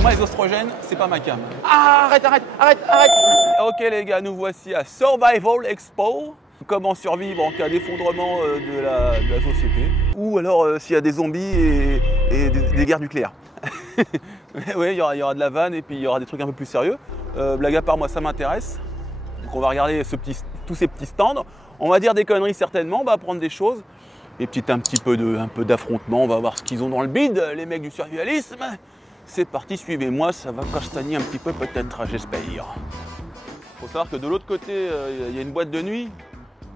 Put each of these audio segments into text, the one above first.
Moi, les oestrogènes, c'est pas ma cam. Ah, arrête. Ok les gars, nous voici à Survival Expo. Comment survivre en cas d'effondrement de la société. Ou alors s'il y a des zombies et des guerres nucléaires. Oui, il y aura de la vanne et puis il y aura des trucs un peu plus sérieux. Blague à part, moi ça m'intéresse. Donc on va regarder tous ces petits stands. On va dire des conneries certainement, on va apprendre des choses. Et un petit peu d'affrontement, on va voir ce qu'ils ont dans le bide, les mecs du survivalisme. C'est parti, suivez-moi, ça va castagner un petit peu peut-être, j'espère. Faut savoir que de l'autre côté, il y a une boîte de nuit.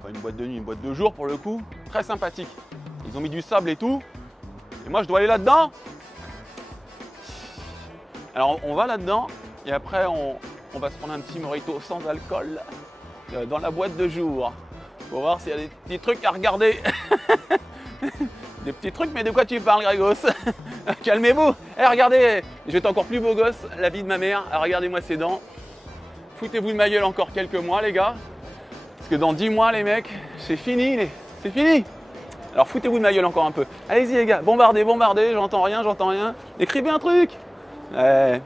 Enfin une boîte de nuit, une boîte de jour pour le coup. Très sympathique. Ils ont mis du sable et tout. Et moi je dois aller là-dedans. Alors on va là-dedans et après on va se prendre un petit mojito sans alcool dans la boîte de jour. Pour voir s'il y a des petits trucs à regarder. Des petits trucs, mais de quoi tu parles, Grégos? Calmez-vous. Eh, regardez, je vais être encore plus beau gosse, la vie de ma mère. Alors, regardez-moi ces dents. Foutez-vous de ma gueule encore quelques mois, les gars. Parce que dans 10 mois, les mecs, c'est fini. C'est fini. Alors, foutez-vous de ma gueule encore un peu. Allez-y, les gars, bombardez, j'entends rien. Écrivez un truc. T'as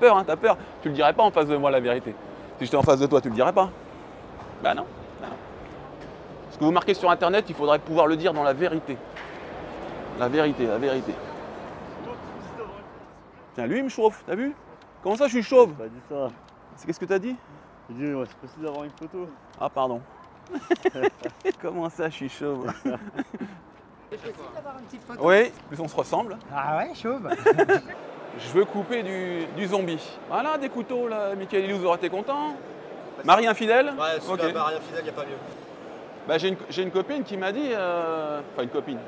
peur, hein, t'as peur. Tu le dirais pas en face de moi, la vérité. Si j'étais en face de toi, tu le dirais pas. Bah non. Ce que vous marquez sur internet, il faudrait pouvoir le dire dans la vérité. La vérité. Tiens, lui il me chauffe, t'as vu? Comment ça je suis chauve? J'ai pas dit ça. Qu'est-ce que t'as dit? J'ai dit, ouais, c'est possible d'avoir une photo. Ah pardon. Comment ça je suis chauve? C'est possible d'avoir une petite photo? Oui, plus on se ressemble. Ah ouais, chauve. Je veux couper du zombie. Voilà, des couteaux là, Michael Illouz aurait été content. Marie infidèle? Ouais, celui-là, Ok. Marie infidèle, il n'y a pas mieux. Bah, j'ai une copine qui m'a dit, enfin une copine,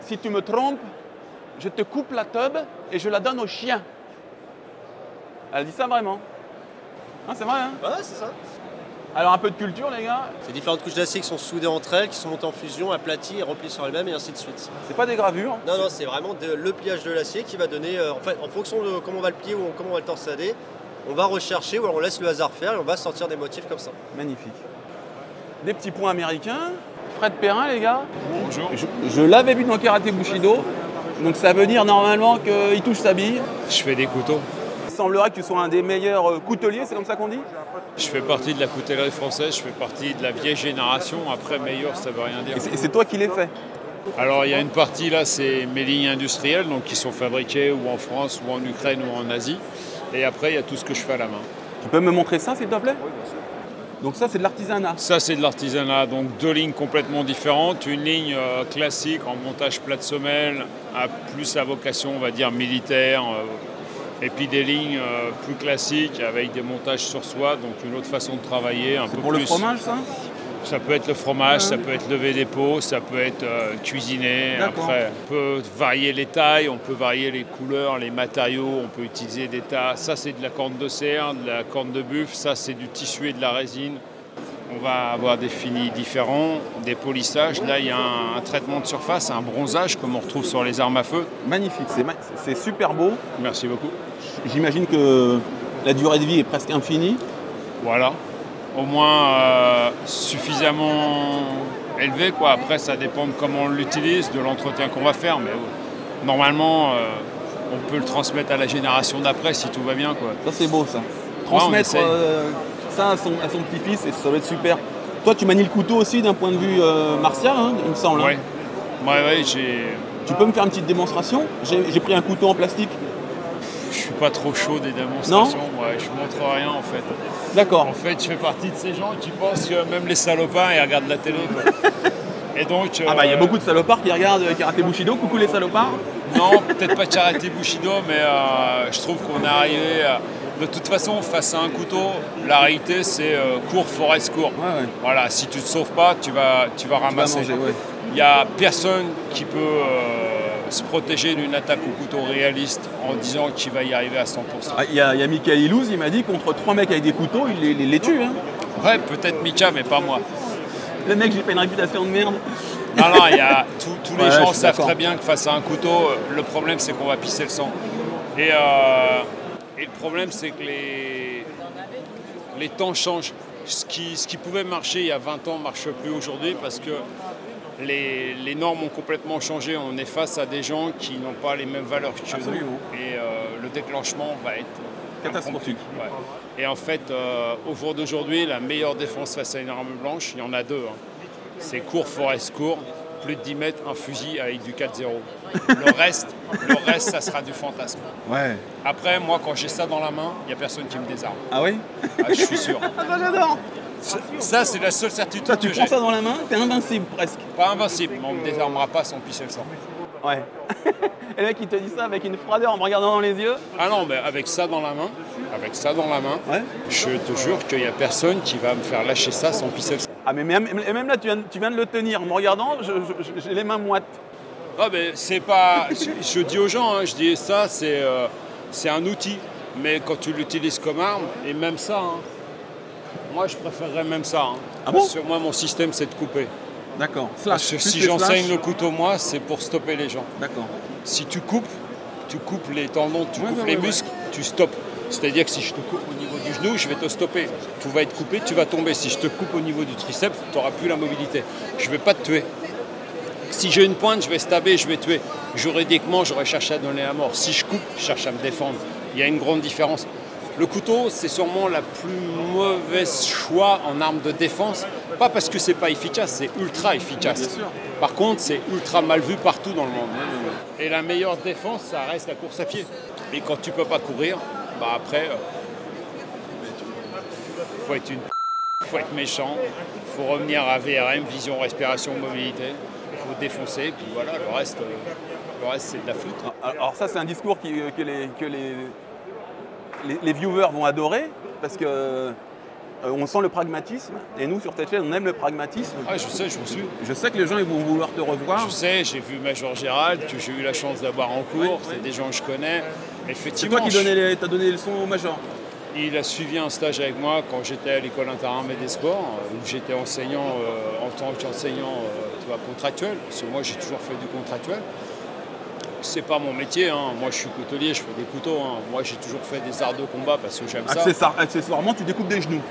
si tu me trompes, je te coupe la teub et je la donne au chien. Elle dit ça vraiment. Hein, c'est vrai, hein? Ouais, c'est ça. Alors un peu de culture les gars, C'est différentes couches d'acier qui sont soudées entre elles, qui sont montées en fusion, aplaties et repliées sur elles-mêmes et ainsi de suite. c'est pas des gravures. Non, c'est vraiment le pliage de l'acier qui va donner, en fait, en fonction de comment on va le plier ou comment on va le torsader, on va rechercher ou alors on laisse le hasard faire et on va sortir des motifs comme ça. Magnifique. Des petits points américains. Fred Perrin les gars. Bonjour. Je l'avais vu dans Karaté Bushido, donc ça veut dire normalement qu'il touche sa bille. Je fais des couteaux. Il semblerait que tu sois un des meilleurs couteliers, c'est comme ça qu'on dit? Je fais partie de la coutellerie française, je fais partie de la vieille génération. Après, meilleur, ça veut rien dire. Et c'est toi qui les fais? Alors, il y a une partie là, c'est mes lignes industrielles, donc qui sont fabriquées ou en France, ou en Ukraine, ou en Asie. Et après, il y a tout ce que je fais à la main. Tu peux me montrer ça s'il te plaît? Oui, bien sûr. Donc ça c'est de l'artisanat. Ça, c'est de l'artisanat, donc deux lignes complètement différentes. Une ligne classique en montage plat de semelle, à plus à vocation, on va dire, militaire. Et puis des lignes plus classiques avec des montages sur soie, donc une autre façon de travailler. Un peu pour plus. Le fromage ça? Ça peut être le fromage, ça peut être lever des pots, ça peut être cuisiner. Après, on peut varier les tailles, on peut varier les couleurs, les matériaux, on peut utiliser des tas. Ça, c'est de la corne de cerf, de la corne de buffle, ça, c'est du tissu et de la résine. On va avoir des finis différents, des polissages. Là, il y a un traitement de surface, un bronzage, comme on retrouve sur les armes à feu. Magnifique, c'est super beau. Merci beaucoup. J'imagine que la durée de vie est presque infinie. Voilà. Au moins suffisamment élevé, quoi. Après, ça dépend de comment on l'utilise, de l'entretien qu'on va faire. Mais normalement, on peut le transmettre à la génération d'après si tout va bien, quoi. Ça, c'est beau, ça. Transmettre ça à son petit-fils, et ça doit être super. Toi, tu manies le couteau aussi d'un point de vue martial, hein, il me semble. Oui. Ouais, j'ai... Tu peux me faire une petite démonstration? J'ai pris un couteau en plastique. Je suis pas trop chaud des démonstrations. Non, ouais, je montre rien, en fait. D'accord. En fait, je fais partie de ces gens qui pensent que même les salopards, ils regardent la télé, quoi. Et donc... Ah bah, il y a beaucoup de salopards qui regardent Karaté Bushido. Coucou les salopards. Non, peut-être pas Karaté Bushido, mais je trouve qu'on est arrivé... De toute façon, face à un couteau, la réalité, c'est cours, forest, cours. Ouais. Voilà, si tu ne te sauves pas, tu vas ramasser. Il n'y a personne qui peut se protéger d'une attaque au couteau réaliste en disant qu'il va y arriver à 100%. Il y a Michael Illouz, il m'a dit, contre 3 mecs avec des couteaux, il les tue. Hein. Ouais, peut-être Mika, mais pas moi. Le mec, j'ai pas une réputation de merde. Non, il y a tous les gens savent très bien que face à un couteau, le problème, c'est qu'on va pisser le sang. Et le problème, c'est que les temps changent. Ce qui pouvait marcher il y a 20 ans ne marche plus aujourd'hui parce que Les normes ont complètement changé. On est face à des gens qui n'ont pas les mêmes valeurs que nous. Et le déclenchement va être catastrophique. Ouais. Et en fait, au jour d'aujourd'hui, la meilleure défense face à une arme blanche, il y en a deux. Hein. C'est court, forest, court. Plus de 10 mètres, un fusil avec du 4-0. Le reste, ça sera du fantasme. Ouais. Après, moi, quand j'ai ça dans la main, il n'y a personne qui me désarme. Ah oui? Ah, je suis sûr. Ah, j'adore. Ça, c'est la seule certitude Toi, tu que prends j'ai. ça dans la main, t'es invincible presque. Pas invincible, mais on ne me désarmera pas sans pisser le sang. Ouais. Et le mec, il te dit ça avec une froideur en me regardant dans les yeux. Ah non, mais avec ça dans la main, Ouais. je te jure qu'il n'y a personne qui va me faire lâcher ça sans pisser le sang. Ah, mais même là, tu viens de le tenir. En me regardant, j'ai les mains moites. Ah, mais c'est pas. Je dis aux gens, hein, je dis ça, c'est un outil. Mais quand tu l'utilises comme arme, et même ça, hein, moi je préférerais même ça. Hein. Ah bon? Parce que moi, mon système, c'est de couper. D'accord. Parce que si j'enseigne le couteau, moi, c'est pour stopper les gens. D'accord. Si tu coupes les tendons, tu coupes les muscles, tu stoppes. C'est-à-dire que si je te coupe au niveau du genou, je vais te stopper. Tout va être coupé, tu vas tomber. Si je te coupe au niveau du triceps, tu n'auras plus la mobilité. Je ne vais pas te tuer. Si j'ai une pointe, je vais stabber, je vais tuer. Juridiquement, j'aurais cherché à donner la mort. Si je coupe, je cherche à me défendre. Il y a une grande différence. Le couteau, c'est sûrement la plus mauvaise choix en arme de défense. Pas parce que c'est pas efficace, c'est ultra efficace. Bien sûr. Par contre, c'est ultra mal vu partout dans le monde. Et la meilleure défense, ça reste la course à pied. Et quand tu peux pas courir, bah après, faut être méchant, faut revenir à VRM, vision, respiration, mobilité. Il faut défoncer, puis voilà, le reste c'est de la flûte. Alors ça, c'est un discours que les viewers vont adorer, parce que on sent le pragmatisme, et nous, sur cette chaîne, on aime le pragmatisme. Ah, je sais, je vous suis. Je sais que les gens ils vont vouloir te revoir. Je sais, j'ai vu Major Gérald, que j'ai eu la chance d'avoir en cours, c'est des gens que je connais. C'est Effectivement, toi qui t'as donné les leçons au Major. il a suivi un stage avec moi quand j'étais à l'école interarmée des sports, où j'étais enseignant en tant qu'enseignant contractuel, parce que moi j'ai toujours fait du contractuel. C'est pas mon métier, hein. Moi je suis coutelier, je fais des couteaux. Hein. Moi j'ai toujours fait des arts de combat parce que j'aime ça. Accessoirement, tu découpes des genoux.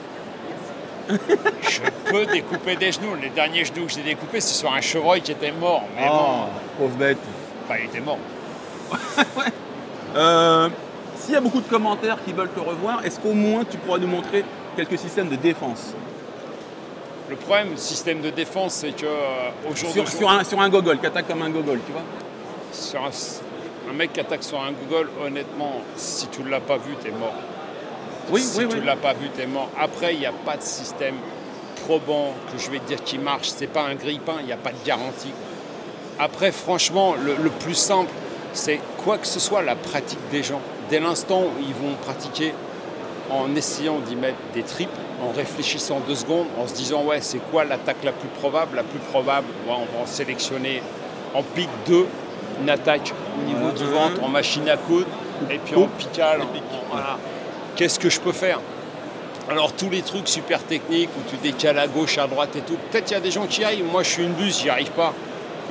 Je peux découper des genoux. Les derniers genoux que j'ai découpés, c'est sur un chevreuil qui était mort. Mais pauvre bête. Bah, il était mort. S'il y a beaucoup de commentaires qui veulent te revoir, est-ce qu'au moins tu pourras nous montrer quelques systèmes de défense? Le problème du système de défense, c'est que aujourd'hui... Sur un gogol, qui attaque comme un gogol, tu vois? Sur un mec qui attaque sur un gogol, honnêtement, si tu ne l'as pas vu, t'es mort. Si tu ne l'as pas vu, t'es mort. Après, il n'y a pas de système probant que je vais te dire qui marche. C'est pas un grille-pain, il n'y a pas de garantie. Après, franchement, le plus simple, c'est quoi que ce soit la pratique des gens. Dès l'instant où ils vont pratiquer en essayant d'y mettre des triples, en réfléchissant 2 secondes, en se disant ouais, c'est quoi l'attaque la plus probable? La plus probable, on va en sélectionner en pic 2, une attaque au niveau du ventre, en machine à coudre, et puis en pical. Voilà. Qu'est-ce que je peux faire? Alors tous les trucs super techniques où tu décales à gauche, à droite et tout, peut-être qu'il y a des gens qui y arrivent, moi je suis une buse, j'y arrive pas.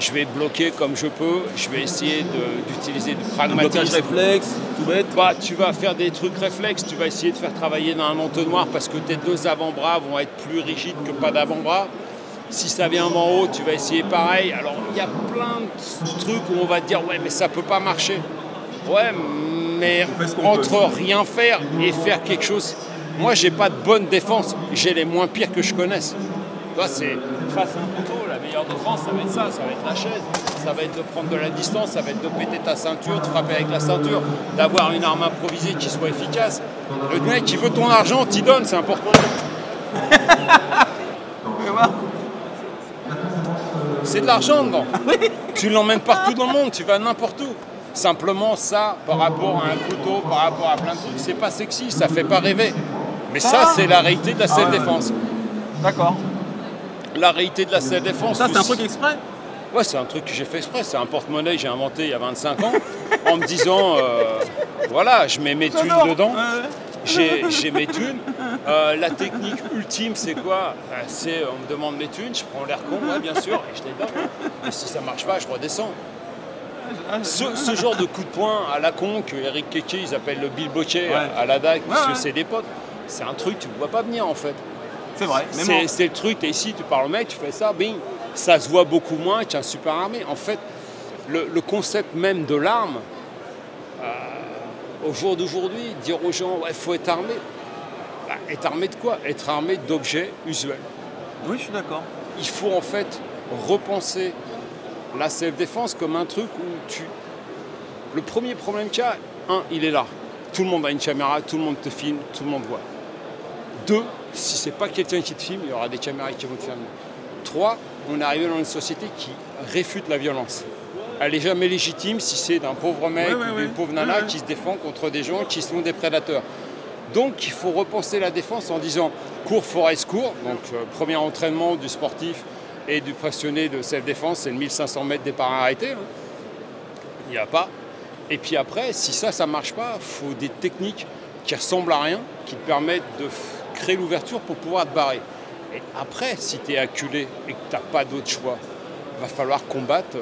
Je vais bloquer comme je peux, je vais essayer d'utiliser du pragmatisme. Un blocage réflexe, tout bête. Bah, tu vas faire des trucs réflexes, tu vas essayer de faire travailler dans un entonnoir parce que tes 2 avant-bras vont être plus rigides que pas d'avant-bras. Si ça vient d'en haut, tu vas essayer pareil. Alors il y a plein de trucs où on va te dire ouais mais ça peut pas marcher. Ouais mais entre rien faire et faire quelque chose, moi j'ai pas de bonne défense, j'ai les moins pires que je connaisse. Toi c'est face à un couteau, la meilleure défense ça va être ça, ça va être la chaise, ça va être de prendre de la distance, ça va être de péter ta ceinture, de frapper avec la ceinture, d'avoir une arme improvisée qui soit efficace. Le mec qui veut ton argent, t'y donne, c'est important. C'est de l'argent dedans. Tu l'emmènes partout dans le monde, tu vas n'importe où. Simplement ça, par rapport à un couteau, par rapport à plein de trucs, c'est pas sexy, ça fait pas rêver. Mais ça, c'est la réalité de la self-défense. D'accord. La réalité de la self-défense. Ça, c'est un truc exprès? Ouais, c'est un truc que j'ai fait exprès. C'est un porte-monnaie que j'ai inventé il y a 25 ans en me disant, voilà, je mets mes thunes dedans. J'ai mes thunes. La technique ultime, c'est quoi? C'est, on me demande mes thunes, je prends l'air con, ouais, bien sûr, et je les donne. Et si ça marche pas, je redescends. Ce genre de coup de poing à la con que Eric Keke, ils appellent le Bill Bochet à la DAC, parce que c'est des potes, c'est un truc que tu ne vois pas venir en fait. C'est vrai. C'est le truc, t'es ici, tu parles au mec, tu fais ça, bing. ça se voit beaucoup moins qu'un super armé. En fait, le concept même de l'arme, au jour d'aujourd'hui, dire aux gens il faut être armé, être armé de quoi? Être armé d'objets usuels. Oui, je suis d'accord. Il faut en fait repenser la self-défense comme un truc où le premier problème qu'il y a, il est là. Tout le monde a une caméra, tout le monde te filme, tout le monde voit. 2, si c'est pas quelqu'un qui te filme, il y aura des caméras qui vont te filmer. 3, on est arrivé dans une société qui réfute la violence. Elle n'est jamais légitime si c'est d'un pauvre mec ou d'une pauvre nana qui se défend contre des gens qui sont des prédateurs. Donc il faut repenser la défense en disant cours, forest, cours. Donc premier entraînement du sportif et du passionné de self-défense, c'est le 1500 mètres départ arrêté. Il n'y a pas. Et puis après, si ça ne marche pas, il faut des techniques qui ressemblent à rien, qui te permettent de créer l'ouverture pour pouvoir te barrer. Et après, si tu es acculé et que tu n'as pas d'autre choix, il va falloir combattre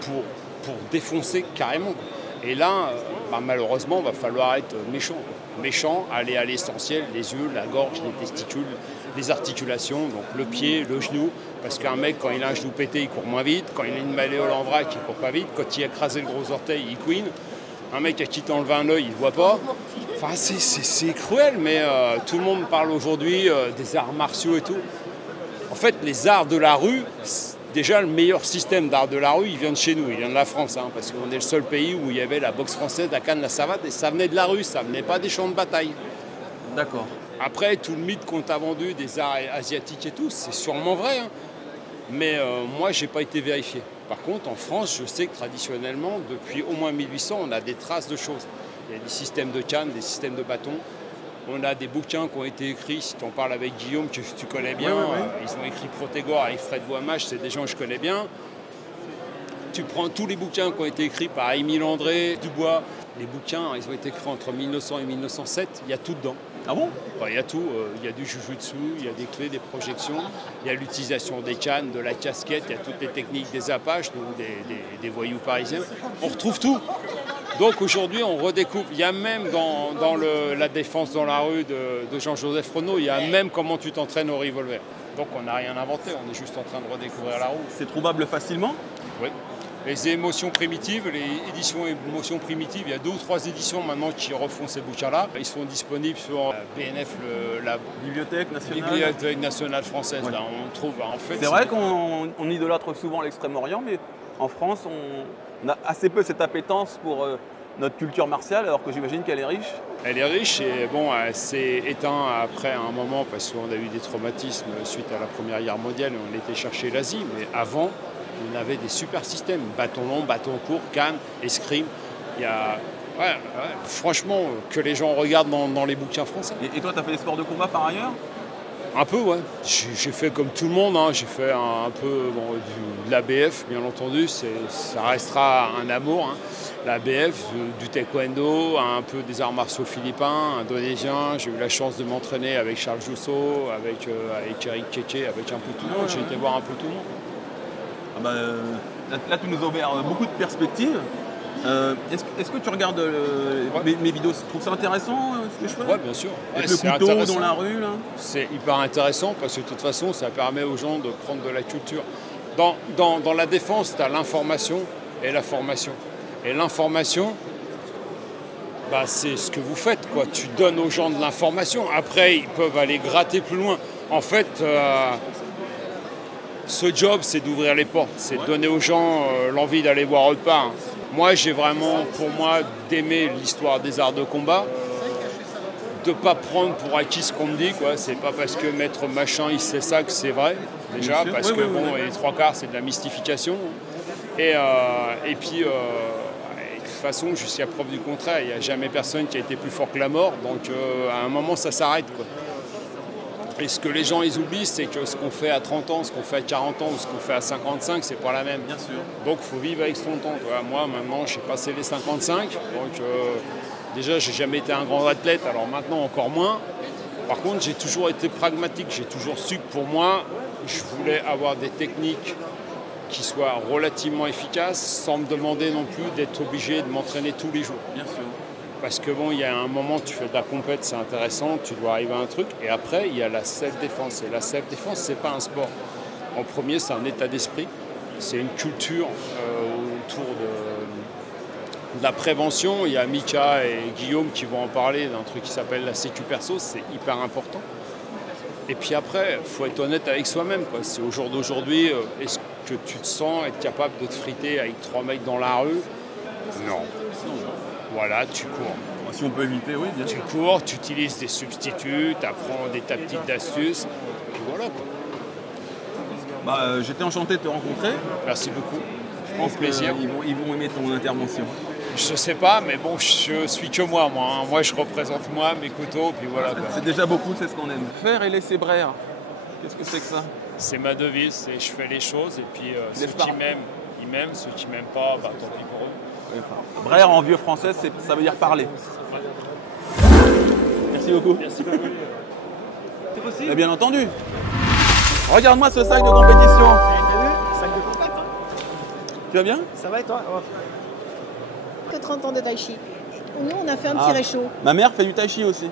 pour défoncer carrément. Et là, malheureusement, il va falloir être méchant. Méchant, aller à l'essentiel, les yeux, la gorge, les testicules, les articulations, donc le pied, le genou. Parce qu'un mec, quand il a un genou pété, il court moins vite. Quand il a une malléole en vrac, il court pas vite. Quand il a écrasé le gros orteil, il couine. Un mec à qui t'enlève un œil, il ne voit pas. Enfin, c'est cruel, mais tout le monde parle aujourd'hui des arts martiaux et tout. En fait, les arts de la rue, déjà le meilleur système d'art de la rue, il vient de chez nous, il vient de la France, parce qu'on est le seul pays où il y avait la boxe française, la canne, la savate, et ça venait de la rue, ça venait pas des champs de bataille. D'accord. Après, tout le mythe qu'on t'a vendu des arts asiatiques et tout, c'est sûrement vrai, mais moi, j'ai pas été vérifié. Par contre, en France, je sais que traditionnellement, depuis au moins 1800, on a des traces de choses. Il y a des systèmes de cannes, des systèmes de bâtons. On a des bouquins qui ont été écrits, si tu en parles avec Guillaume, que tu connais bien, ils ont écrit Protégor avec Fred Voimage, c'est des gens que je connais bien. Tu prends tous les bouquins qui ont été écrits par Émile André, Dubois, les bouquins, ils ont été écrits entre 1900 et 1907, il y a tout dedans. Ah bon? Il y a tout, il y a du jujutsu, il y a des clés, des projections, il y a l'utilisation des cannes, de la casquette, il y a toutes les techniques des apaches, donc des voyous parisiens. On retrouve tout. Donc aujourd'hui, on redécouvre. Il y a même dans la défense dans la rue de Jean-Joseph Renaud, il y a même comment tu t'entraînes au revolver. Donc on n'a rien inventé, on est juste en train de redécouvrir la roue. C'est trouvable facilement? Oui. Les émotions primitives, les éditions émotions primitives, il y a 2 ou 3 éditions maintenant qui refont ces bouquins-là. Ils sont disponibles sur BNF, la Bibliothèque nationale française. Ouais. Là, on trouve, en fait, c'est vrai qu'on idolâtre souvent l'Extrême-Orient, mais en France, on a assez peu cette appétence pour notre culture martiale, alors que j'imagine qu'elle est riche. Elle est riche et bon, elle s'est éteinte après un moment parce qu'on a eu des traumatismes suite à la Première Guerre mondiale et on était chercher l'Asie. Mais avant, on avait des super systèmes, bâton long, bâton court, canne, escrime. Il y a, franchement, que les gens regardent dans les bouquins français. Et toi, tu as fait des sports de combat par ailleurs? Un peu, ouais. J'ai fait comme tout le monde, j'ai fait un peu de l'ABF, bien entendu, ça restera un amour. L'ABF, du taekwondo, un peu des arts martiaux philippins, indonésiens. J'ai eu la chance de m'entraîner avec Charles Jousseau, avec Eric Keke, avec un peu tout le monde. J'ai été voir un peu tout le monde. Là, tu nous as ouvert beaucoup de perspectives. Est-ce que tu regardes mes vidéos? Tu trouves ça intéressant ce que je fais? Oui, bien sûr. Avec le couteau dans la rue, là? C'est hyper intéressant parce que de toute façon, ça permet aux gens de prendre de la culture. Dans la défense, tu as l'information et la formation. Et l'information, c'est ce que vous faites, quoi. Tu donnes aux gens de l'information. Après, ils peuvent aller gratter plus loin. En fait, ce job, c'est d'ouvrir les portes. C'est de donner aux gens l'envie d'aller voir autre part. Moi, j'ai vraiment, pour moi, d'aimer l'histoire des arts de combat, de ne pas prendre pour acquis ce qu'on me dit, quoi. C'est pas parce que maître machin, il sait ça que c'est vrai, déjà, parce que les 3/4, c'est de la mystification. Et puis, de toute façon, jusqu'à preuve du contraire, il n'y a jamais personne qui a été plus fort que la mort, donc à un moment, ça s'arrête, quoi. Et ce que les gens ils oublient, c'est que ce qu'on fait à 30 ans, ce qu'on fait à 40 ans ou ce qu'on fait à 55, c'est pas la même. Bien sûr. Donc il faut vivre avec son temps. Moi, maintenant, j'ai passé les 55. Donc déjà, j'ai jamais été un grand athlète, alors maintenant encore moins. Par contre, j'ai toujours été pragmatique. J'ai toujours su que pour moi, je voulais avoir des techniques qui soient relativement efficaces, sans me demander non plus d'être obligé de m'entraîner tous les jours. Bien sûr. Parce que il y a un moment, tu fais de la compète, c'est intéressant, tu dois arriver à un truc. Et après, il y a la self-défense. Et la self-défense, c'est pas un sport. En premier, c'est un état d'esprit, c'est une culture autour de la prévention. Il y a Mika et Guillaume qui vont en parler d'un truc qui s'appelle la sécu perso, c'est hyper important. Et puis après, il faut être honnête avec soi-même, quoi. C'est au jour d'aujourd'hui, est-ce que tu te sens être capable de te friter avec 3 mecs dans la rue? Non. Voilà, tu cours. Si on peut éviter, oui, bien sûr. Tu cours, tu utilises des substituts, tu apprends des tas petites astuces, et voilà, quoi. Bah, j'étais enchanté de te rencontrer. Merci beaucoup. Je pense plaisir. Ils vont aimer ton intervention. Je sais pas, mais bon, je suis que moi. Moi, je représente moi, mes couteaux, puis voilà, quoi. C'est déjà beaucoup, c'est ce qu'on aime. Faire et laisser braire. Qu'est-ce que c'est que ça? C'est ma devise, c'est je fais les choses, et puis ceux qui m'aiment, ils m'aiment, ceux qui m'aiment pas, bah tant pis pour eux. Braire en vieux français, ça veut dire parler. Merci beaucoup. Merci beaucoup. C'est possible? Bien entendu. Regarde-moi ce sac de compétition. T'as vu? Sac de compète, hein? Tu vas bien? Ça va et toi? Que 30 ans de tai chi. Nous, on a fait un petit réchaud. Ma mère fait du tai chi aussi.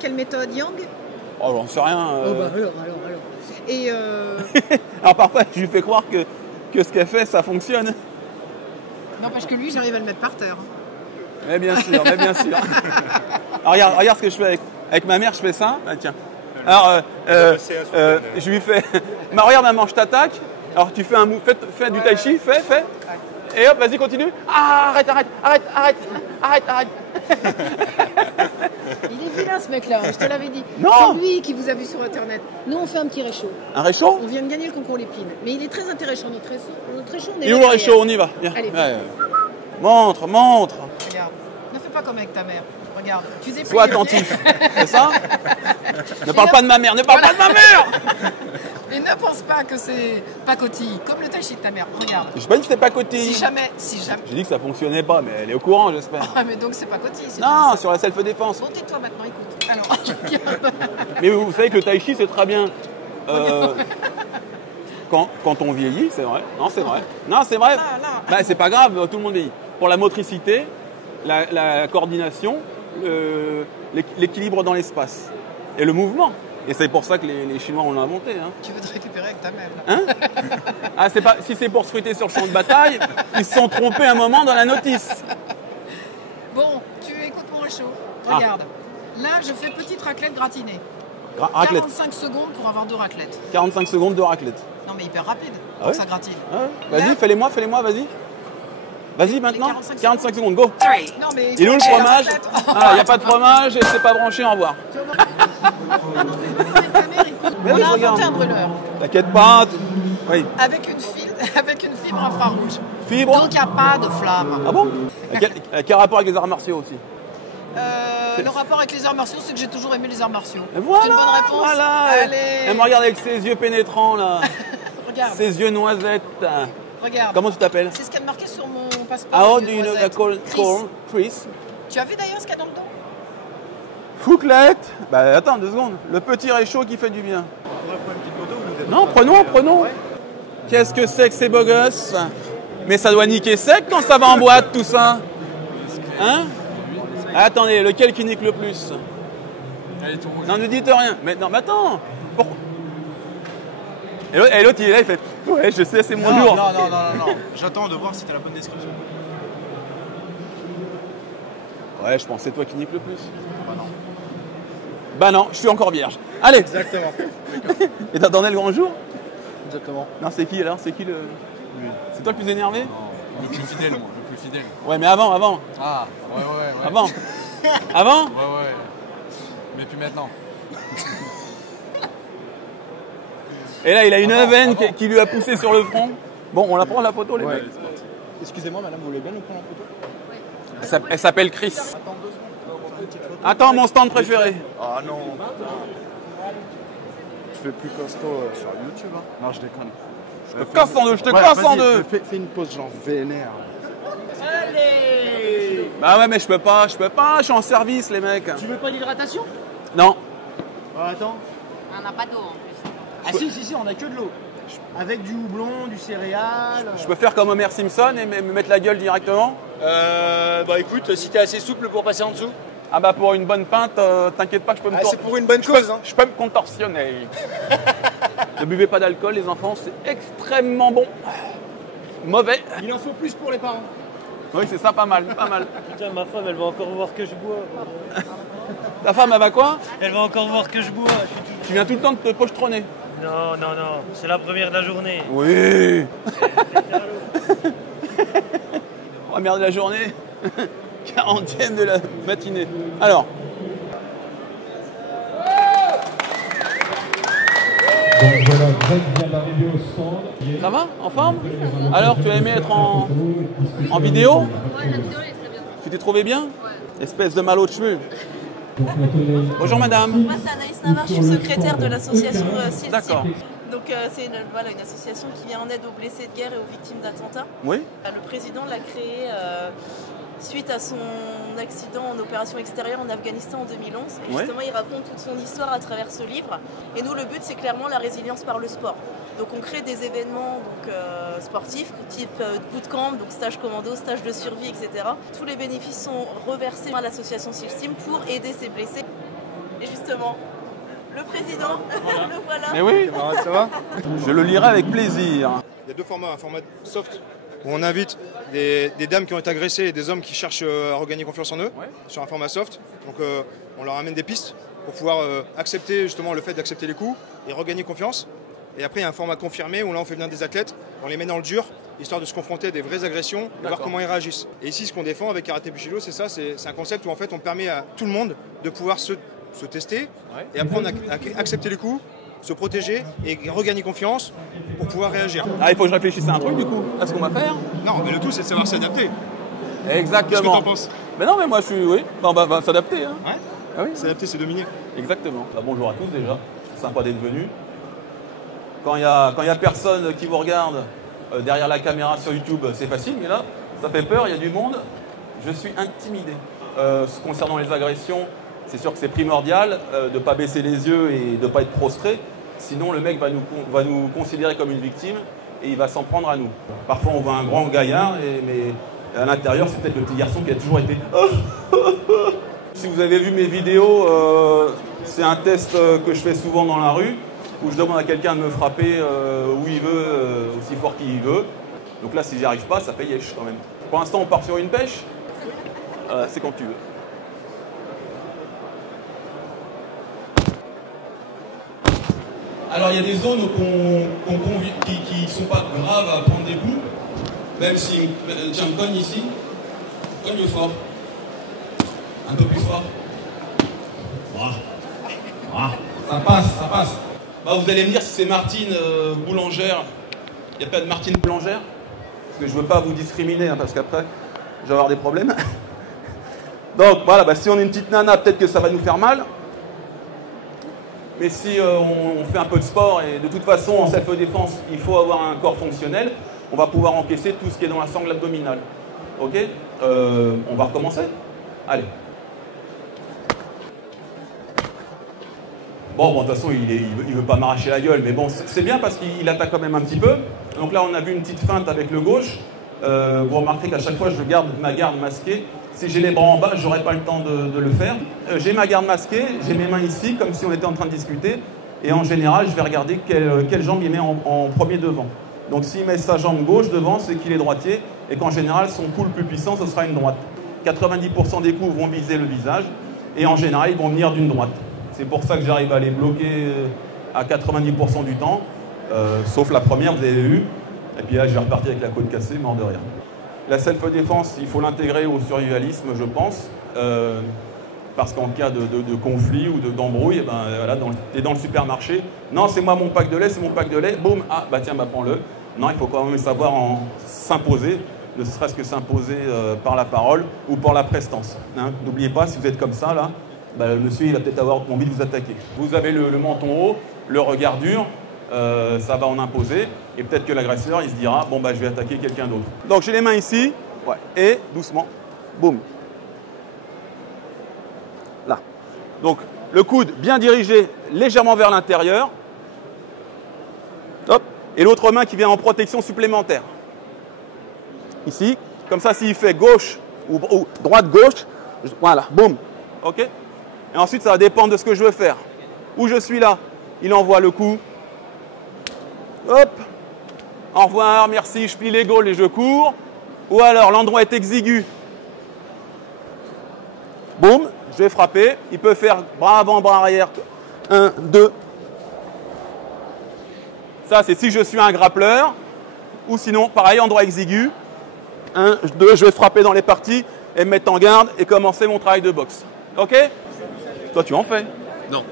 Quelle méthode? Yang? Oh, j'en sais rien. Oh bah alors. Et Alors parfois, je lui fais croire que ce qu'elle fait, ça fonctionne. n'empêche que lui, j'arrive à le mettre par terre. Mais bien sûr, mais bien sûr. Alors, regarde ce que je fais avec ma mère, je fais ça. Ah, tiens. Alors, je lui fais. Regarde maman, je t'attaque. Alors tu fais un move, fais du tai chi, fais. Et hop, vas-y, continue. Ah, arrête. Il est vilain ce mec-là, je te l'avais dit. Non. C'est lui qui vous a vu sur internet. Nous, on fait un petit réchaud. Un réchaud? On vient de gagner le concours Lépine. Mais il est très intéressant, notre réchaud. On est Et où là le réchaud? derrière. On y va. Viens. Allez, Ouais. Montre. Regarde. Ne fais pas comme avec ta mère. Regarde. Tu déplies. Sois attentif. C'est ça? Ne parle pas de ma mère, Et ne pense pas que c'est pacotille, comme le tai chi de ta mère. Regarde. J'ai pas dit que c'était pacotille. Si jamais. J'ai dit que ça fonctionnait pas, mais elle est au courant, j'espère. Ah, mais donc c'est pacotille. Non, sur la self-défense. Bon, tais-toi maintenant, écoute. Alors, regarde. Mais vous savez que le tai chi, c'est très bien. Quand on vieillit, c'est vrai. Non, c'est vrai. Là. Bah, c'est pas grave, tout le monde vieillit. Pour la motricité, la coordination, l'équilibre dans l'espace et le mouvement. Et c'est pour ça que les Chinois l'ont inventé. Hein. Tu veux te récupérer avec ta mère, là. Hein? Si c'est pour se friter sur le champ de bataille, ils se sont trompés un moment dans la notice. Bon, tu écoutes mon réchaud. Regarde. Là, je fais petite raclette gratinée. Raclette. 45 secondes pour avoir 2 raclettes. 45 secondes de raclette. Non, mais hyper rapide. Ah ouais? Ça gratine. Vas-y, Là. fais-les-moi, vas-y. Vas-y maintenant. 45 secondes, go. Non, mais Il est où le fromage? Ah, il n'y a pas de problème. fromage et c'est pas branché, au revoir. On a inventé un brûleur T'inquiète pas. Oui. avec une fibre infrarouge. Fibre. Donc il n'y a pas de flamme. Ah bon? Quel rapport avec les arts martiaux aussi? Le rapport avec les arts martiaux, c'est que j'ai toujours aimé les arts martiaux. Voilà, C'est une bonne réponse. Voilà. Allez. Elle me regarde avec ses yeux pénétrants là. Regarde. Ses yeux noisettes. Regarde. Comment tu t'appelles? C'est ce qu'il y a de marqué sur mon passeport. How une do you know noisette. Chris? Tu as vu d'ailleurs ce qu'il y a dans le dos? Fouclette. Bah attends 2 secondes. Le petit réchaud qui fait du bien. Non, prenons. Qu'est-ce que c'est que ces beaux gosses? Mais ça doit niquer sec quand ça va en boîte tout ça. Hein? Attendez, lequel qui nique le plus? Non, ne dites rien. Mais attends. Pourquoi? Et l'autre il est là, il fait ouais, je sais, c'est moins lourd. Non. J'attends de voir si t'as la bonne description. Ouais, je pense que c'est toi qui nique le plus. Bah non, je suis encore vierge. Allez. Exactement. Et t'attendais le grand jour? Exactement. Non, c'est qui alors? C'est qui le... Lui. C'est toi le plus énervé? Non, le plus fidèle, moi. Le plus fidèle. Ouais, mais avant. Ah, ouais. Avant. Avant? Ouais. Mais puis maintenant. Et là, il a une veine qui lui a poussé sur le front. Bon, on la prend la photo, les mecs. Excusez-moi, madame, vous voulez bien nous prendre en photo? Elle s'appelle Chris. Attends, mon stand préféré. Ah non. Tu fais plus costaud sur YouTube, hein? Non, je déconne. Je te casse en deux, je te casse en deux. Fais une pause genre vénère. Allez. Bah ouais, mais je peux pas, je suis en service, les mecs. Tu veux pas d'hydratation? Non. Attends. On n'a pas d'eau en plus. Ah si, on a que de l'eau. Avec du houblon, du céréal. Je peux faire comme Homer Simpson et me mettre la gueule directement? Bah écoute, si t'es assez souple pour passer en dessous. Ah bah pour une bonne pinte, t'inquiète pas que je peux me C'est pour une bonne cause, hein. Je peux me contorsionner. Ne buvez pas d'alcool, les enfants, c'est extrêmement bon. Mauvais. Il en faut plus pour les parents. Oui, c'est ça, pas mal, pas mal. Putain, ma femme, elle va encore voir que je bois. Ta femme, elle va quoi? Elle va encore voir que je bois. Tu viens tout le temps de te pochetronner. Non, non, non, c'est la première de la journée. Oui. Première de la journée, 40e de la matinée. Alors. Donc voilà, Greg vient d'arriver au stand. Ça va? En forme? Alors, tu as aimé être en vidéo? Ouais, la vidéo elle est très bien. Tu t'es trouvé bien? Ouais. Espèce de malot de cheveux. Bonjour madame. Moi c'est Anaïs Navarre, je suis secrétaire de l'association SEAL D'accord. Team. Donc c'est une association qui vient en aide aux blessés de guerre et aux victimes d'attentats. Oui. Le président l'a créée suite à son accident en opération extérieure en Afghanistan en 2011. Et justement il raconte toute son histoire à travers ce livre. Et nous le but c'est clairement la résilience par le sport. Donc on crée des événements sportifs type bootcamp, donc stage commando, stage de survie, etc. Tous les bénéfices sont reversés à l'association SEAL Team pour aider ces blessés. Et justement, le président, le voilà. Mais oui, Ça va? je le lirai avec plaisir. Il y a deux formats, un format soft où on invite des dames qui ont été agressées et des hommes qui cherchent à regagner confiance en eux, sur un format soft. Donc on leur amène des pistes pour pouvoir accepter justement le fait d'accepter les coups et regagner confiance. Et après il y a un format confirmé où là on fait venir des athlètes, on les met dans le dur, histoire de se confronter à des vraies agressions et voir comment ils réagissent. Et ici ce qu'on défend avec Karaté Bushido, c'est ça, c'est un concept où en fait on permet à tout le monde de pouvoir se tester et apprendre à accepter les coups, se protéger et regagner confiance pour pouvoir réagir. Ah, il faut que je réfléchisse à un truc du coup, à ce qu'on va faire. Non, mais le tout c'est de savoir s'adapter. Exactement. Qu'est-ce que t'en penses? Mais non, mais moi je suis, oui, on va s'adapter. Hein. Ouais. Ah oui. S'adapter, c'est dominer. Exactement. Bah, bonjour à tous déjà, c'est sympa d'être venus. Quand il y a personne qui vous regarde derrière la caméra sur YouTube, c'est facile, mais là, ça fait peur, il y a du monde. Je suis intimidé. Concernant les agressions, c'est sûr que c'est primordial de ne pas baisser les yeux et de ne pas être prostré. Sinon, le mec va nous considérer comme une victime et il va s'en prendre à nous. Parfois, on voit un grand gaillard, mais à l'intérieur, c'est peut-être le petit garçon qui a toujours été... Si vous avez vu mes vidéos, c'est un test que je fais souvent dans la rue, où je demande à quelqu'un de me frapper où il veut, aussi fort qu'il veut. Donc là, si j'y arrive pas, ça fait yesh quand même. Pour l'instant, on part sur une pêche. C'est quand tu veux. Alors, il y a des zones qui ne sont pas graves à prendre des coups, même si... Tiens, cogne ici. Cogne fort. Un peu plus fort. Ça passe, ça passe. Bah, vous allez me dire si c'est Martine boulangère. Il n'y a pas de Martine boulangère? Parce que je ne veux pas vous discriminer, hein, parce qu'après, je vais avoir des problèmes. Donc voilà, bah, si on est une petite nana, peut-être que ça va nous faire mal. Mais si on fait un peu de sport, et de toute façon, en self-défense, il faut avoir un corps fonctionnel, on va pouvoir encaisser tout ce qui est dans la sangle abdominale. Ok? On va recommencer? Allez. Bon, de toute façon, il veut pas m'arracher la gueule, mais bon, c'est bien parce qu'il attaque quand même un petit peu. Donc là, on a vu une petite feinte avec le gauche. Vous remarquerez qu'à chaque fois, je garde ma garde masquée. Si j'ai les bras en bas, je n'aurai pas le temps de le faire. J'ai ma garde masquée, j'ai mes mains ici, comme si on était en train de discuter. Et en général, je vais regarder quelle jambe il met en premier devant. Donc s'il met sa jambe gauche devant, c'est qu'il est droitier. Et qu'en général, son coup le plus puissant, ce sera une droite. 90% des coups vont viser le visage. Et en général, ils vont venir d'une droite. C'est pour ça que j'arrive à les bloquer à 90% du temps. Sauf la première, vous avez vu. Et puis là, je vais repartir avec la côte cassée, mort de rire. La self-défense, il faut l'intégrer au survivalisme, je pense. Parce qu'en cas de conflit ou d'embrouille, ben, voilà, tu es dans le supermarché. Non, c'est moi mon pack de lait, c'est mon pack de lait. Boum, ah, bah tiens, bah prends-le. Non, il faut quand même savoir s'imposer, ne serait-ce que s'imposer par la parole ou par la prestance. Hein. N'oubliez pas, si vous êtes comme ça, là, bah, le monsieur, il va peut-être avoir envie de vous attaquer. Vous avez le menton haut, le regard dur, ça va en imposer. Et peut-être que l'agresseur, il se dira, bon, bah, je vais attaquer quelqu'un d'autre. Donc, j'ai les mains ici, ouais, et doucement, boum. Là. Donc, le coude bien dirigé, légèrement vers l'intérieur. Hop. Et l'autre main qui vient en protection supplémentaire. Ici. Comme ça, s'il fait gauche ou droite-gauche, voilà, boum. OK? Et ensuite, ça va dépendre de ce que je veux faire. Où je suis là, il envoie le coup. Hop. Au revoir, merci, je plie les gaules et je cours. Ou alors, l'endroit est exigu. Boum, je vais frapper. Il peut faire bras avant, bras arrière. 1, 2. Ça, c'est si je suis un grappleur. Ou sinon, pareil, endroit exigu. 1, 2, je vais frapper dans les parties et me mettre en garde et commencer mon travail de boxe. Ok? Toi, tu en fais? Non.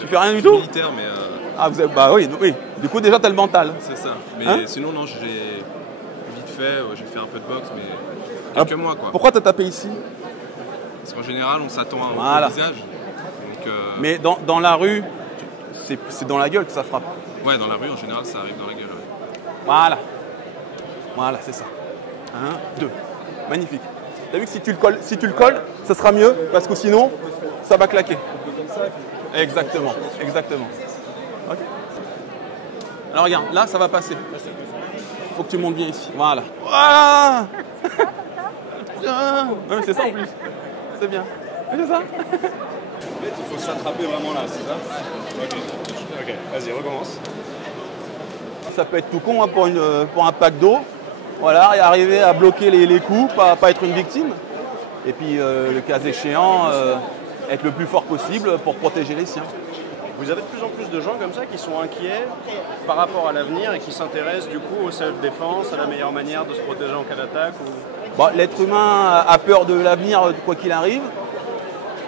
Tu fais rien du tout? Militaire, mais... Ah, vous avez... Bah oui. Du coup, déjà, t'as le mental. C'est ça. Mais Hein? sinon, non, j'ai vite fait, j'ai fait un peu de boxe, mais quelques mois, quoi. Pourquoi t'as tapé ici? Parce qu'en général, on s'attend à un Voilà. visage. Donc, Mais dans la rue, c'est dans la gueule que ça frappe. ouais, dans la rue, en général, ça arrive dans la gueule. Ouais. Voilà. Voilà, c'est ça. 1, 2. Magnifique. T'as vu que si tu le colles, ça sera mieux, parce que sinon, ça va claquer. Exactement. Ok. Alors regarde, là, ça va passer. Faut que tu montes bien ici. Voilà. Voilà. Ouais, c'est ça en plus. C'est bien. C'est ça. Il faut s'attraper vraiment là, c'est ça? Ok, vas-y, recommence. Ça peut être tout con hein, pour un pack d'eau. Voilà, et arriver à bloquer les coups, pas être une victime. Et puis, le cas échéant, être le plus fort possible pour protéger les siens. Vous avez de plus en plus de gens comme ça qui sont inquiets par rapport à l'avenir et qui s'intéressent du coup au self-défense, à la meilleure manière de se protéger en cas d'attaque ou... Bon, l'être humain a peur de l'avenir, quoi qu'il arrive.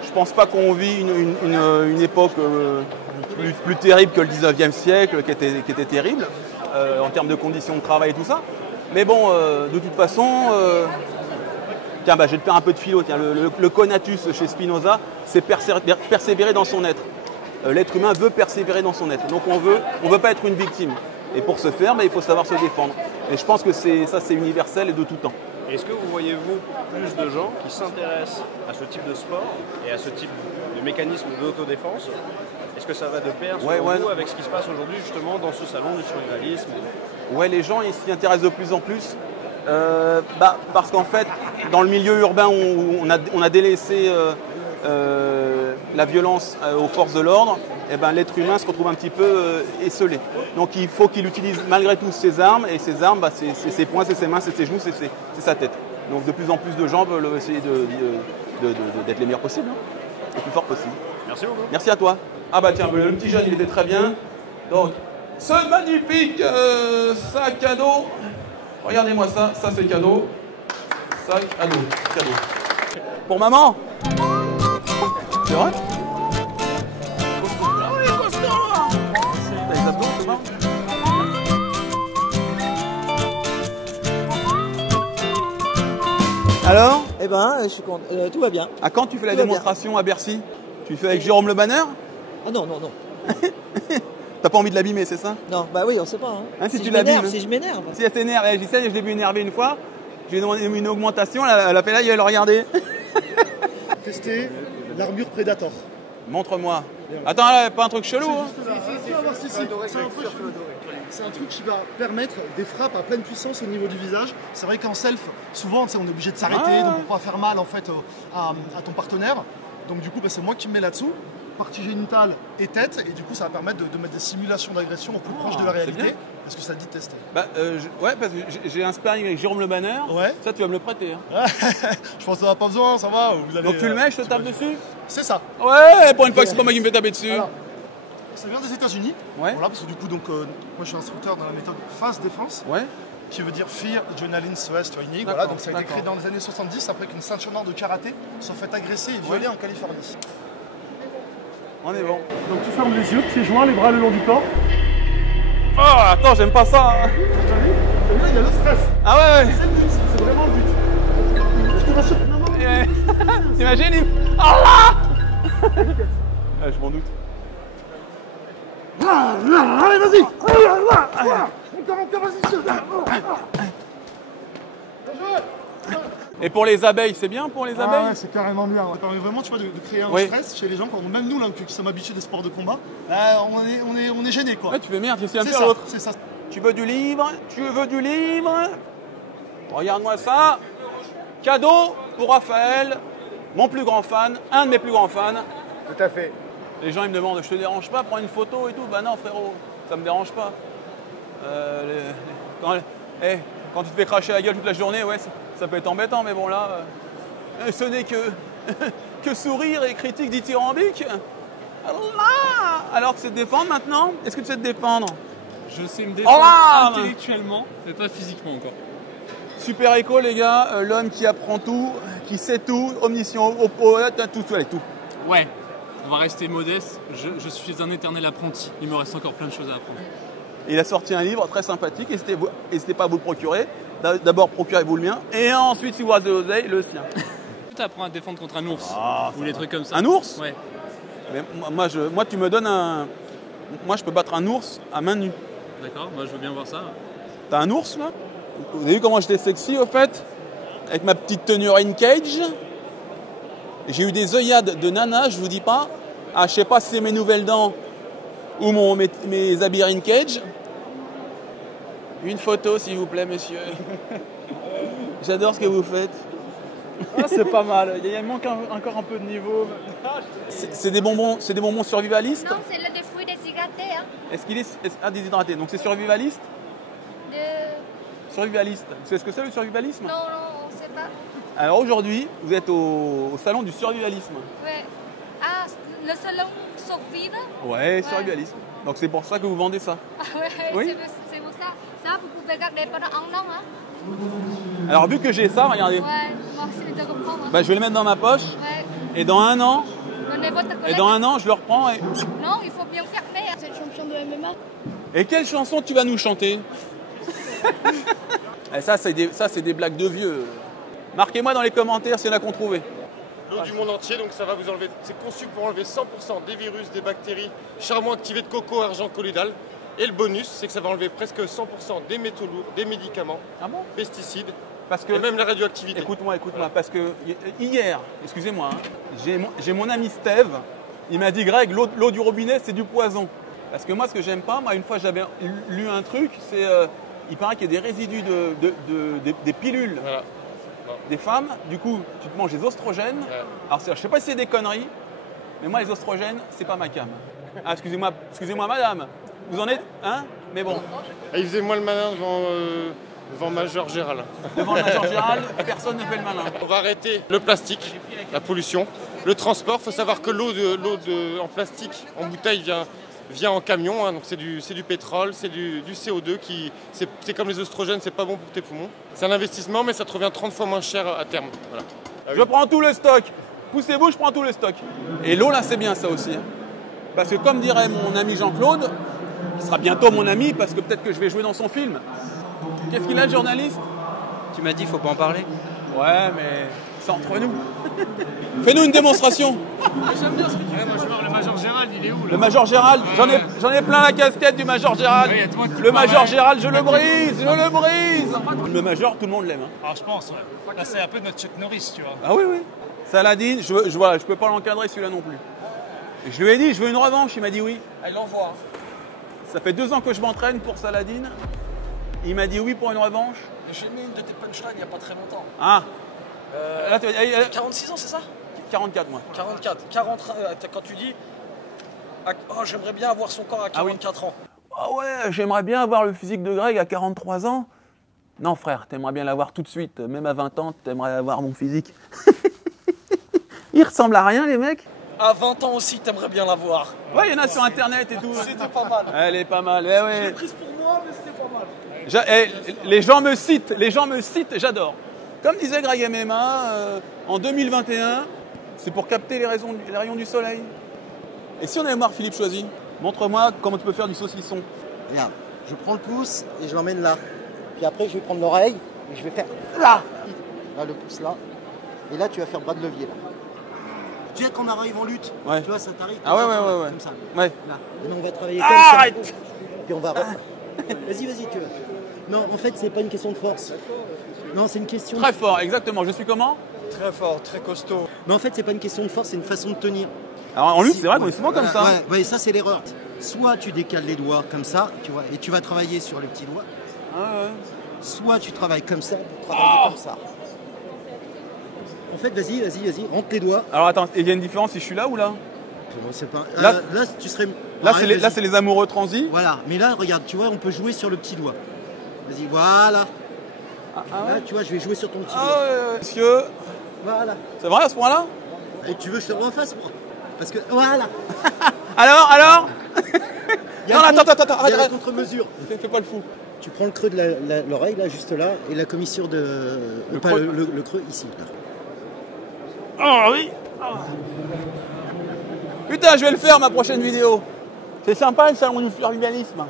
Je pense pas qu'on vit une époque plus terrible que le 19e siècle, qui était terrible, en termes de conditions de travail et tout ça. Mais bon, de toute façon, tiens, je vais te faire un peu de philo. Tiens, le conatus chez Spinoza, c'est persévérer dans son être. L'être humain veut persévérer dans son être. Donc on veut pas être une victime. Et pour ce faire, il faut savoir se défendre. Et je pense que ça, c'est universel et de tout temps. Est-ce que vous voyez, vous, plus de gens qui s'intéressent à ce type de sport et à ce type de mécanisme d'autodéfense? Est-ce que ça va de pair, selon vous, avec ce qui se passe aujourd'hui, justement, dans ce salon du survivalisme? Ouais, les gens ils s'y intéressent de plus en plus. Parce qu'en fait, dans le milieu urbain, on a délaissé la violence aux forces de l'ordre. Et l'être humain se retrouve un petit peu esselé. Donc il faut qu'il utilise malgré tout ses armes. Et ses armes, c'est ses poings, c'est ses mains, c'est ses genoux, c'est sa tête. Donc de plus en plus de gens veulent essayer d'être les meilleurs possibles, hein, le plus fort possible. Merci beaucoup. Merci à toi. Ah bah tiens, le petit jeune, il était très bien. Donc, ce magnifique sac à dos. Regardez-moi ça, c'est cadeau. Sac à dos, cadeau. Pour maman. C'est vrai? Alors? Eh ben, je suis content. Tout va bien. À quand tu fais la démonstration à Bercy? Tu fais avec Jérôme Le Banner? Ah non. T'as pas envie de l'abîmer, c'est ça? Non, bah oui, on sait pas. Hein. Si tu l'abîmes. Si je m'énerve. Si elle s'énerve, je l'ai vu énerver une fois. J'ai demandé une augmentation, elle a fait la gueule, regardez. Tester l'armure Predator. Montre-moi. Attends, là, pas un truc chelou, hein? C'est un truc qui va permettre des frappes à pleine puissance au niveau du visage. C'est vrai qu'en self, souvent on est obligé de s'arrêter, donc pour pas faire mal en fait à ton partenaire. Donc du coup c'est moi qui me mets là-dessous, partie génitale et tête, et du coup ça va permettre de mettre des simulations d'agression au plus proche de la réalité. Est-ce que ça te dit de tester? Ouais, parce que j'ai un sparring avec Jérôme Le Banner. Ouais. Ça tu vas me le prêter. Hein. Je pense que ça va pas besoin, ça va. Vous allez, donc tu le mets, je te tape dessus? C'est ça. Ouais, pour une fois que c'est pas moi qui me fais taper dessus. Alors, ça vient des États-Unis. Ouais. Voilà, parce que du coup, moi je suis instructeur dans la méthode Fast Defense. Ouais. Qui veut dire Fear, Adrenaline, Stress Training. Voilà, donc ça a été créé dans les années 70 après qu'une ceinture noire de karaté soit fait agresser et violer en Californie. On est bon. Donc tu fermes les yeux, pieds joints, les bras le long du corps. Oh, attends, j'aime pas ça. Il y a le stress. Ah ouais. C'est le but, c'est vraiment le but. Je te rassure, non. T'imagines? Oh là. Je m'en doute. Allez, vas-y. Encore, vas-y. Et pour les abeilles, c'est bien pour les abeilles? Ouais, c'est carrément bien. Ça permet vraiment, tu vois, de créer un stress chez les gens. Même nous, là, qui sommes habitués des sports de combat, on est gênés, quoi. Ouais, tu fais merde, tu sais un peu l'autre. C'est ça. Tu veux du livre? Regarde-moi ça. Cadeau pour Raphaël, mon plus grand fan, un de mes plus grands fans. Tout à fait. Les gens ils me demandent, je te dérange pas, prends une photo et tout. Bah non frérot, ça me dérange pas. Quand tu te fais cracher la gueule toute la journée, ouais, ça peut être embêtant, mais bon là, ce n'est que sourire et critique dithyrambique. Alors que c'est te défendre maintenant? Est-ce que tu sais te défendre? Je sais me défendre intellectuellement, mais pas physiquement encore. Super écho les gars, l'homme qui apprend tout, qui sait tout, omniscient, tout. Ouais, on va rester modeste, je suis un éternel apprenti, il me reste encore plein de choses à apprendre. Il a sorti un livre très sympathique, n'hésitez pas à vous le procurer. D'abord procurez-vous le mien, et ensuite si vous avez l'oseille, le sien. Tu apprends à te défendre contre un ours, ou des trucs comme ça. Un ours? Ouais. Mais moi tu me donnes un... Moi je peux battre un ours à main nue. D'accord, moi je veux bien voir ça. T'as un ours là? Vous avez vu comment j'étais sexy au fait? Avec ma petite tenue in cage. J'ai eu des œillades de nana, je vous dis pas. Ah, je sais pas si c'est mes nouvelles dents ou mes habits in cage. Une photo s'il vous plaît monsieur. J'adore ce que vous faites. Ah, c'est pas mal, il manque encore un peu de niveau. C'est des bonbons survivalistes? Non, c'est le des fruits déshydratés. Hein. Est-ce qu'il est déshydraté? Donc c'est survivaliste? Survivaliste. Vous savez ce que c'est le survivalisme? Non, on ne sait pas. Alors aujourd'hui, vous êtes au salon du survivalisme. Ouais. Ah, le salon survivre? Ouais, survivalisme. Donc c'est pour ça que vous vendez ça? Ah ouais, oui? C'est pour ça. Ça, vous pouvez garder pendant un an. Hein? Alors vu que j'ai ça, regardez. Ouais, moi aussi je comprends. Hein. Bah, je vais le mettre dans ma poche. Ouais. Et dans un an, je le reprends. Et... Non, il faut bien fermer. C'est le champion de MMA. Et quelle chanson tu vas nous chanter? Et ça, c'est des blagues de vieux. Marquez-moi dans les commentaires s'il y en a qu'on trouvait. L'eau du monde entier, donc ça va vous enlever. C'est conçu pour enlever 100% des virus, des bactéries, charbon activé de coco, argent colloïdal. Et le bonus, c'est que ça va enlever presque 100% des métaux lourds, des médicaments, pesticides, et même la radioactivité. Écoute-moi, parce que hier, excusez-moi, hein, j'ai mon ami Steve, il m'a dit Greg, l'eau du robinet c'est du poison. Parce que moi ce que j'aime pas, une fois j'avais lu un truc, c'est il paraît qu'il y a des résidus des pilules des femmes, du coup tu te manges des oestrogènes. Ouais. Alors je sais pas si c'est des conneries, mais moi les oestrogènes c'est pas ma cam. Ah excusez-moi madame. Vous en êtes? Hein? Mais bon. Il faisait moins le malin devant Major Gérald. Devant le Major Gérald, personne ne fait le malin. On va arrêter le plastique, la pollution, le transport. Il faut savoir que l'eau en plastique, en bouteille, vient en camion. Hein, donc c'est du pétrole, c'est du CO2. C'est comme les oestrogènes, c'est pas bon pour tes poumons. C'est un investissement, mais ça te revient 30 fois moins cher à terme. Voilà. Je prends tout le stock. Poussez-vous, je prends tout le stock. Et l'eau, là, c'est bien ça aussi. Hein. Parce que comme dirait mon ami Jean-Claude, qui sera bientôt mon ami parce que peut-être que je vais jouer dans son film. Qu'est-ce qu'il a le journaliste? Tu m'as dit, faut pas en parler. Ouais, mais c'est entre nous. Fais-nous une démonstration. J'aime bien ce que tu fais. Moi, je vois le Major Gérald, il est où là? Le Major Gérald, j'en ai plein la casquette du Major Gérald. Ouais, le Major Gérald, je le brise. Le Major, tout le monde l'aime. Hein. Alors je pense, ouais. Là, c'est un peu notre Chuck Norris, tu vois. Ah oui. Saladin, je peux pas l'encadrer celui-là non plus. Et je lui ai dit, je veux une revanche, il m'a dit oui. Ah, il l'envoie. Ça fait 2 ans que je m'entraîne pour Saladin. Il m'a dit oui pour une revanche. J'ai mis une de tes punchlines il n'y a pas très longtemps. Ah. 46 ans, c'est ça? 44 moi. 44. Quand tu dis j'aimerais bien avoir son corps à 44 ans. Ah ouais, j'aimerais bien avoir le physique de Greg à 43 ans. Non frère, t'aimerais bien l'avoir tout de suite. Même à 20 ans, t'aimerais avoir mon physique. Il ressemble à rien les mecs. À 20 ans aussi, t'aimerais bien l'avoir. Ouais, il y en a sur internet et tout. C'était pas mal. Elle est pas mal, ouais. Je l'ai prise pour moi, mais c'était pas mal. Les gens me citent, j'adore. Comme disait Greg MMA, en 2021, c'est pour capter les rayons du soleil. Et si on avait voir Philippe Choisy, montre-moi comment tu peux faire du saucisson. Regarde, je prends le pouce et je l'emmène là. Puis après, je vais prendre l'oreille et je vais faire là. Là, le pouce là. Et là, tu vas faire bras de levier là. Tu sais, quand on arrive en lutte, tu vois, ça t'arrive. Ah ouais. Comme ça. Ouais. Là. Maintenant, on va travailler comme ça. Arrête. Puis on va... Vas-y, tu veux. Non, en fait, c'est pas une question de force. Non, c'est une question... Très fort, exactement. Je suis comment? Très fort, très costaud. Mais en fait, c'est pas une question de force, c'est une façon de tenir. Alors en lutte, c'est vrai qu'on est souvent comme ça. Ouais, ça c'est l'erreur. Soit tu décales les doigts comme ça, tu vois, et tu vas travailler sur les petits doigts. Soit tu travailles comme ça pour travailler comme ça. En fait, vas-y, rentre les doigts. Alors attends, il y a une différence si je suis là ou là? Je sais pas. Là, tu serais Là, c'est les amoureux transis. Voilà, mais là, regarde, tu vois, on peut jouer sur le petit doigt. Vas-y, voilà. Là, tu vois, je vais jouer sur ton petit doigt. Monsieur. Voilà. C'est vrai à ce point-là? Et tu veux que je te le refasse, moi? Parce que, voilà. Alors Non, attends, arrête. contre-mesure. Fais pas le fou. Tu prends le creux de l'oreille, là, juste là, et la commissure de... le creux ici, là. Oh oui. Putain, je vais le faire ma prochaine vidéo. C'est sympa le salon du survivalisme.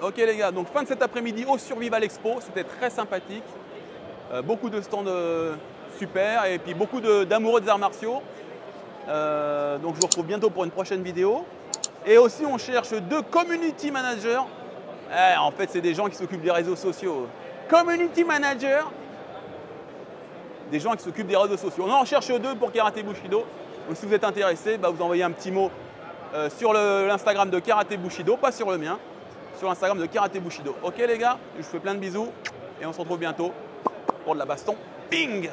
Ok les gars, donc fin de cet après-midi au Survival Expo, c'était très sympathique. Beaucoup de stands super et puis beaucoup d'amoureux des arts martiaux. Donc je vous retrouve bientôt pour une prochaine vidéo. Et aussi on cherche 2 community managers. En fait c'est des gens qui s'occupent des réseaux sociaux. Community manager, des gens qui s'occupent des réseaux sociaux. On en cherche 2 pour Karaté Bushido. Donc si vous êtes intéressé, vous envoyez un petit mot sur l'Instagram de Karaté Bushido, pas sur le mien, sur l'Instagram de Karaté Bushido. Ok les gars, je vous fais plein de bisous et on se retrouve bientôt pour de la baston. Ping!